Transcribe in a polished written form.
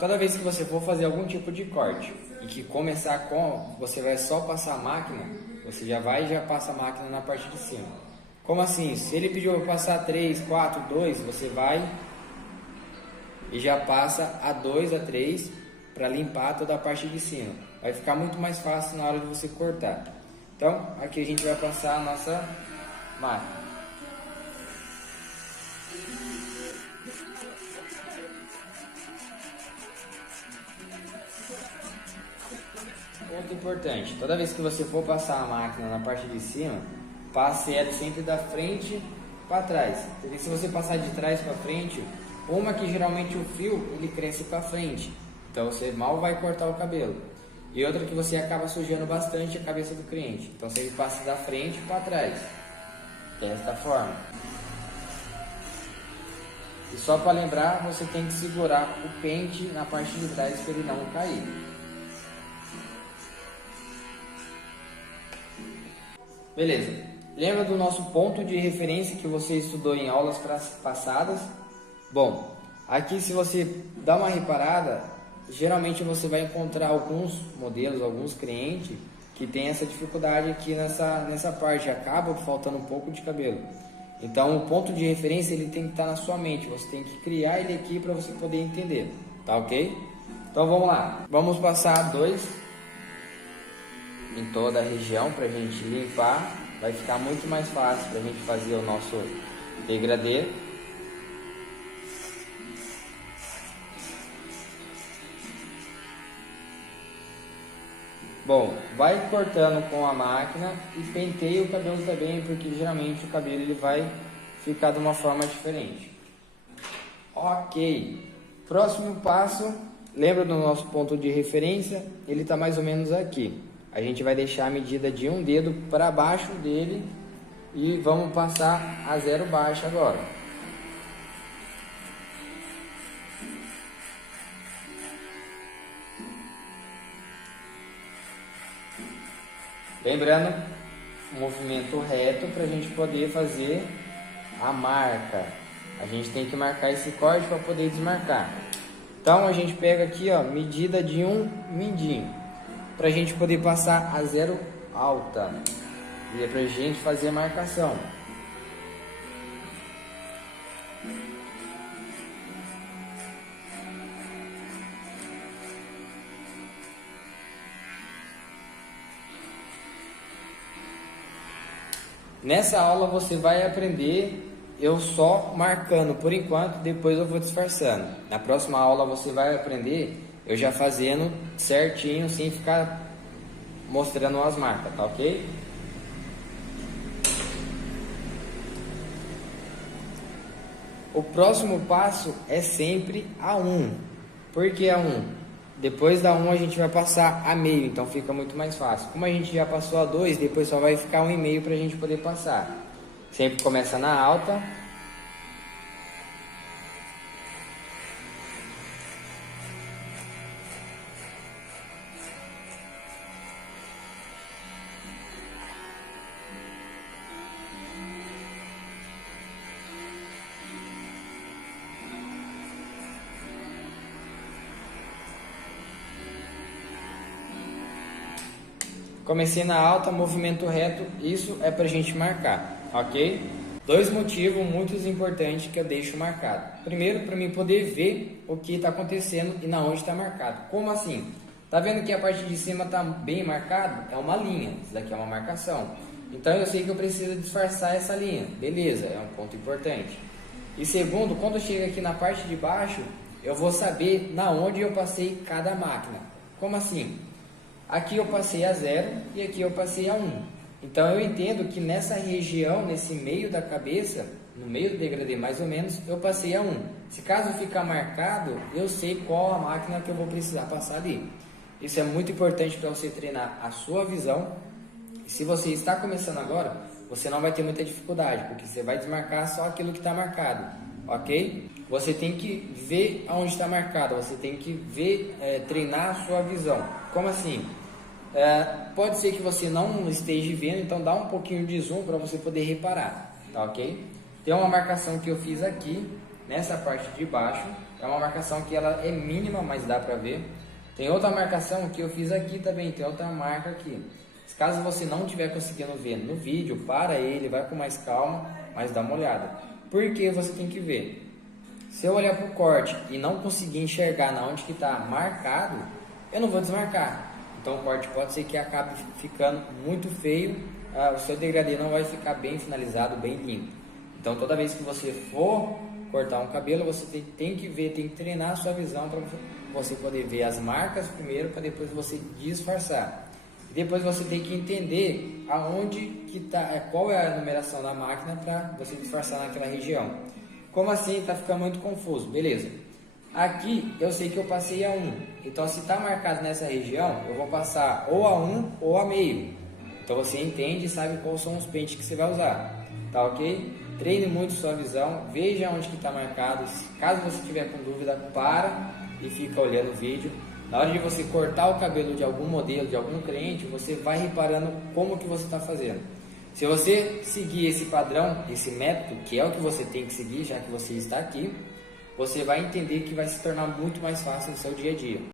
toda vez que você for fazer algum tipo de corte e que começar com, você vai só passar a máquina, você já vai e já passa a máquina na parte de cima. Como assim? Se ele pediu para passar 3, 4, 2, você vai e já passa a 2, a 3 para limpar toda a parte de cima. Vai ficar muito mais fácil na hora de você cortar. Então, aqui a gente vai passar a nossa máquina. Ponto importante, toda vez que você for passar a máquina na parte de cima, passe ela sempre da frente para trás. Porque se você passar de trás para frente, uma que geralmente o fio ele cresce para frente, então você mal vai cortar o cabelo. E outra que você acaba sujando bastante a cabeça do cliente. Então você passa da frente para trás, desta forma. E só para lembrar, você tem que segurar o pente na parte de trás para ele não cair. Beleza, lembra do nosso ponto de referência que você estudou em aulas passadas? Bom, aqui se você dá uma reparada, geralmente você vai encontrar alguns modelos, alguns clientes que tem essa dificuldade aqui nessa parte, acaba faltando um pouco de cabelo. Então o ponto de referência ele tem que estar na sua mente, você tem que criar ele aqui para você poder entender, tá ok? Então vamos lá, vamos passar 2 em toda a região para a gente limpar, vai ficar muito mais fácil para a gente fazer o nosso degradê. Bom, vai cortando com a máquina e penteia o cabelo também, porque geralmente o cabelo ele vai ficar de uma forma diferente. Ok, próximo passo, lembra do nosso ponto de referência? Ele está mais ou menos aqui. A gente vai deixar a medida de um dedo para baixo dele e vamos passar a 0 baixo agora. Lembrando, movimento reto para a gente poder fazer a marca. A gente tem que marcar esse corte para poder desmarcar. Então a gente pega aqui, ó, medida de um mindinho, para a gente poder passar a 0 alta. E é para a gente fazer a marcação. Nessa aula você vai aprender eu só marcando por enquanto, depois eu vou disfarçando. Na próxima aula você vai aprender eu já fazendo certinho, sem ficar mostrando as marcas, tá ok? O próximo passo é sempre a 1. Por que a 1? Depois da 1 a gente vai passar a meio, então fica muito mais fácil. Como a gente já passou a 2, depois só vai ficar 1,5 para a gente poder passar. Sempre começa na alta. Comecei na alta, movimento reto, isso é pra gente marcar, ok? 2 motivos muito importantes que eu deixo marcado. Primeiro, para mim poder ver o que está acontecendo e na onde está marcado. Como assim? Tá vendo que a parte de cima tá bem marcado? É uma linha, isso daqui é uma marcação. Então eu sei que eu preciso disfarçar essa linha, beleza, é um ponto importante. E segundo, quando chega aqui na parte de baixo, eu vou saber na onde eu passei cada máquina. Como assim? Aqui eu passei a 0 e aqui eu passei a 1. Então eu entendo que nessa região, nesse meio da cabeça, no meio do degradê mais ou menos, eu passei a 1. Se caso ficar marcado, eu sei qual a máquina que eu vou precisar passar ali. Isso é muito importante para você treinar a sua visão. E se você está começando agora, você não vai ter muita dificuldade, porque você vai desmarcar só aquilo que está marcado, ok? Você tem que ver aonde está marcado, você tem que ver, treinar a sua visão. Como assim? Pode ser que você não esteja vendo, então dá um pouquinho de zoom para você poder reparar, tá ok? Tem uma marcação que eu fiz aqui, nessa parte de baixo, é uma marcação que ela é mínima, mas dá pra ver. Tem outra marcação que eu fiz aqui também, tem outra marca aqui. Caso você não estiver conseguindo ver no vídeo, para ele, vai com mais calma, mas dá uma olhada. Porque você tem que ver. Se eu olhar para o corte e não conseguir enxergar na onde que está marcado, eu não vou desmarcar. Então o corte pode ser que acabe ficando muito feio, o seu degradê não vai ficar bem finalizado, bem limpo. Então toda vez que você for cortar um cabelo, você tem que ver, tem que treinar a sua visão para você poder ver as marcas primeiro, para depois você disfarçar. Depois você tem que entender aonde que tá, qual é a numeração da máquina para você disfarçar naquela região. Como assim? Tá ficando muito confuso. Beleza. Aqui eu sei que eu passei a 1. Então se está marcado nessa região, eu vou passar ou a 1 ou a meio. Então você entende e sabe quais são os pentes que você vai usar. Tá ok? Treine muito sua visão, veja onde que está marcado. Caso você tiver com dúvida, para e fica olhando o vídeo. Na hora de você cortar o cabelo de algum modelo, de algum cliente, você vai reparando como que você está fazendo. Se você seguir esse padrão, esse método, que é o que você tem que seguir, já que você está aqui, você vai entender que vai se tornar muito mais fácil no seu dia a dia.